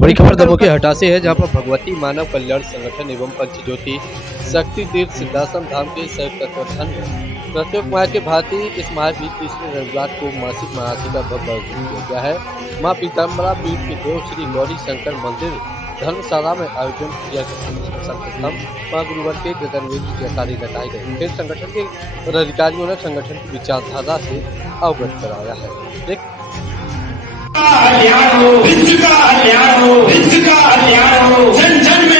बड़ी खबर दमोह के हटा से है, जहां पर भगवती मानव कल्याण संगठन एवं पंचज्योति शक्ति तीर्थ सिद्धाश्रम धाम के संयुक्त तत्वावधान में प्रत्येक माह के भांति इस माह भी 30वें रविवार को मासिक महाआरती का भव्य आयोजन किया गया है। मां पीताम्बरा पीठ के देव श्री गौरी शंकर मंदिर धर्मशाला में आयोजन किया गया। सर्वप्रथम मां गुरुवर के गगनवेद की जयकारी लगाई गई। फिर संगठन के पदाधिकारियों ने संगठन की विचारधारा से अवगत कराया है। जन जन में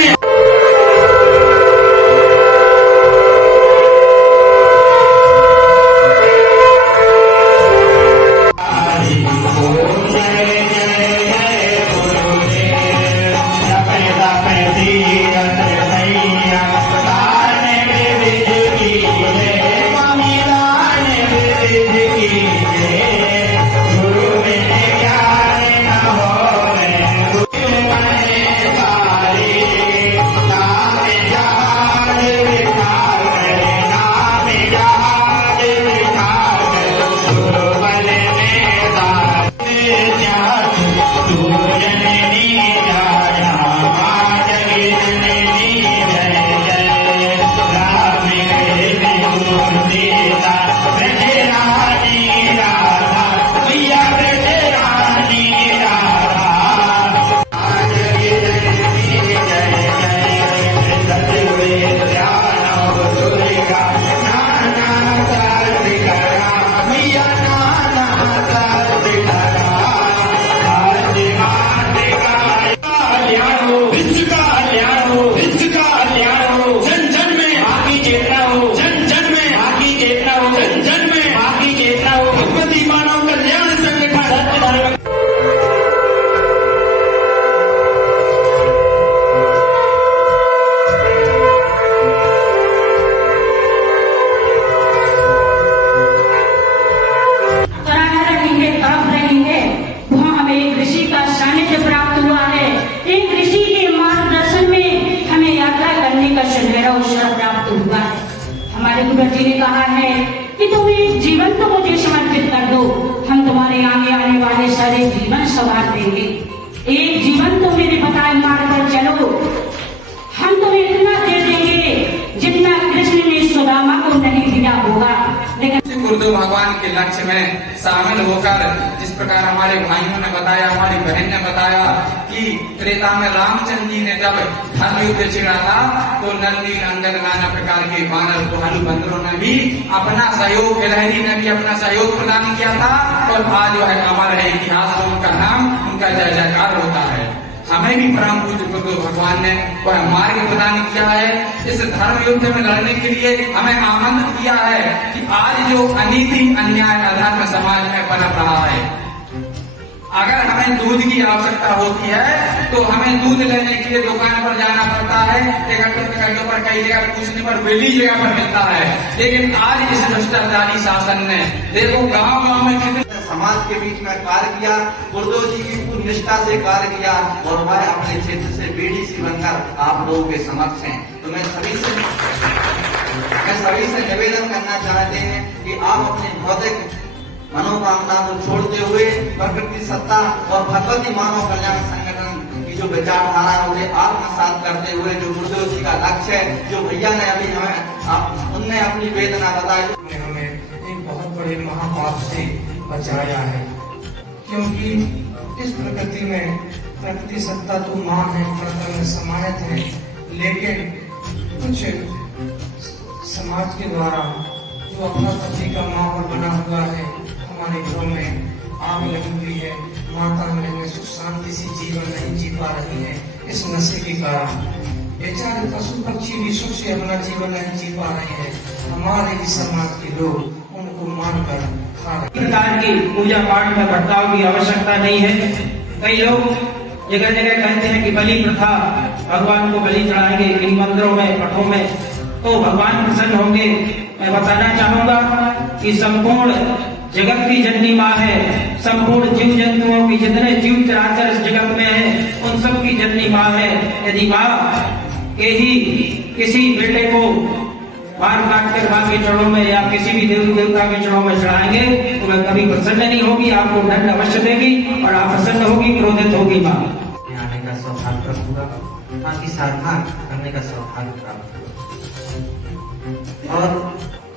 हमारे गुरु जी ने कहा है कि तुम एक जीवन तो मुझे समर्पित कर दो, हम तुम्हारे आगे आने वाले सारे जीवन संवार देंगे। एक जीवन तो मेरे बताए मार्ग पर चलो, हम तुम्हें इतना दे देंगे जितना कृष्ण ने सुदामा को नहीं दिया होगा। लेकिन गुरुदेव भगवान के लक्ष्य में शामिल होकर जिस प्रकार हमारे भाइयों ने बताया, हमारी बहन ने बताया कि त्रेता में रामचंद्र जी ने जब धर्म युद्ध छिड़ा था तो नंदी अंगद नाना प्रकार के वानर भालू बंदरों ने भी अपना सहयोग, गिलहरी ने भी अपना सहयोग प्रदान किया था। और आज जो है हमारे इतिहास में उनका नाम, उनका जय जयकार होता है। हमें भी परम पूज्य गुरुदेव भगवान ने वह मार्ग प्रदान किया है। इस धर्म युद्ध में लड़ने के लिए हमें आमंत्रित किया है कि आज जो अनीति, अन्याय, अधर्म समाज में पनप रहा है, अगर हमें दूध की आवश्यकता होती है तो हमें दूध लेने के लिए दुकान पर जाना पड़ता है। एकत्रित करने पर कई जगह पूछने पर पहली जगह पर मिलता है। लेकिन आज इस भ्रष्टाचारी शासन ने देखो गांव गांव में कितने समाज के बीच में कार्य किया, गुरुदेव जी की पूरी निष्ठा से कार्य किया और वह अपने क्षेत्र से बेड़ी सी बनकर आप लोगों के समक्ष हैं। तो मैं सभी से निवेदन करना चाहते हैं कि आप अपने भौतिक मनोकामना को छोड़ते हुए प्रकृति सत्ता और भगवती मानव कल्याण संगठन की जो विचारधारा है उसे आत्मसात करते हुए जो गुरुदेव जी का लक्ष्य है, जो भैया ने अभी हमें उनने अपनी वेदना बताई, हमें एक बहुत बड़े महापाप से बचाया है। क्योंकि इस प्रकृति में प्रकृति सत्ता तो माँ है, प्रकृति में समाहित है, लेकिन कुछ समाज के द्वारा जो अपना पति का माहौल बना हुआ है, हमारे घरों में आग लगी हुई है, माता में सुख शांति से जीवन नहीं जी पा रही है इस नशे के कारण। बेचारे पशु पक्षी भी सुख से अपना जीवन नहीं जी पा रहे हैं। हमारे ही समाज के लोग उनको मानकर खा रहे। प्रकार की पूजा पाठ में भटकाव की आवश्यकता नहीं है। कई लोग जगह जगह कहते हैं कि बलि प्रथा, भगवान को बलि चढ़ाएंगे इन मंदिरों में, मठों में, तो भगवान प्रसन्न होंगे। मैं बताना चाहूंगा कि संपूर्ण जगत की जननी माँ है, संपूर्ण जीव जंतुओं की, जितने जीव चराचर इस जगत में है उन सब की जननी माँ है। यदि माँ के ही किसी बेटे को मार काट कर माँ के चरणों में या किसी भी देवी देवता के चरणों में चढ़ाएंगे तो वह कभी प्रसन्न नहीं होगी, आपको दंड अवश्य देगी और आप प्रसन्न होगी, क्रोधित होगी माँ। आने का सौभाग्य प्राप्त होगा, बाकी साधना करने का सौभाग्य प्राप्त होगा। और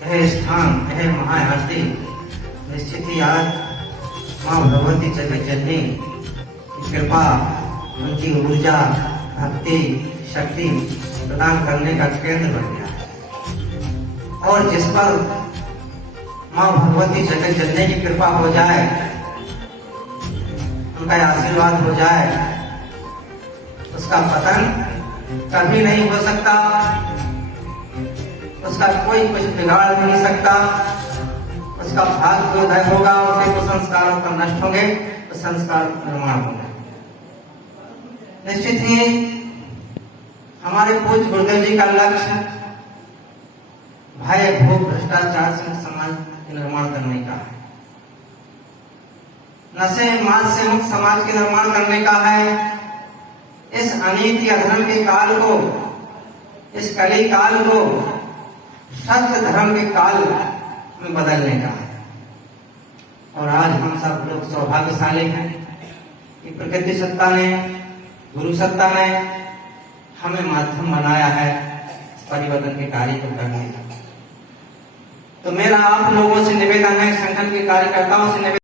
यह स्थान, यह महाआरती निश्चित ही आज माँ भगवती जगत जननी की कृपा, उनकी ऊर्जा, भक्ति, शक्ति प्रदान करने का केंद्र बन गया है। और जिस पर माँ भगवती जगत जननी की कृपा हो जाए, उनका आशीर्वाद हो जाए, उसका पतन कभी नहीं हो सकता, उसका कोई कुछ बिगाड़ नहीं सकता, उसका भाग्य उदय होगा, उसके कुसंस्कारों पर नष्ट होंगे तो संस्कार निर्माण होंगे। निश्चित ही हमारे पूज्य गुरुदेव जी का लक्ष्य भय, भोग, भ्रष्टाचार से समाज के निर्माण करने का है, नशे मांस से मुक्त समाज के निर्माण करने का है। इस अनीति अधर्म के काल को, इस कली काल को सत्य धर्म के काल में बदलने का है। और आज हम सब लोग सौभाग्यशाली हैं कि प्रकृति सत्ता ने, गुरु सत्ता ने हमें माध्यम बनाया है इस परिवर्तन के कार्य को करने का। तो मेरा आप लोगों से निवेदन है, संगठन के कार्यकर्ताओं से निवेदन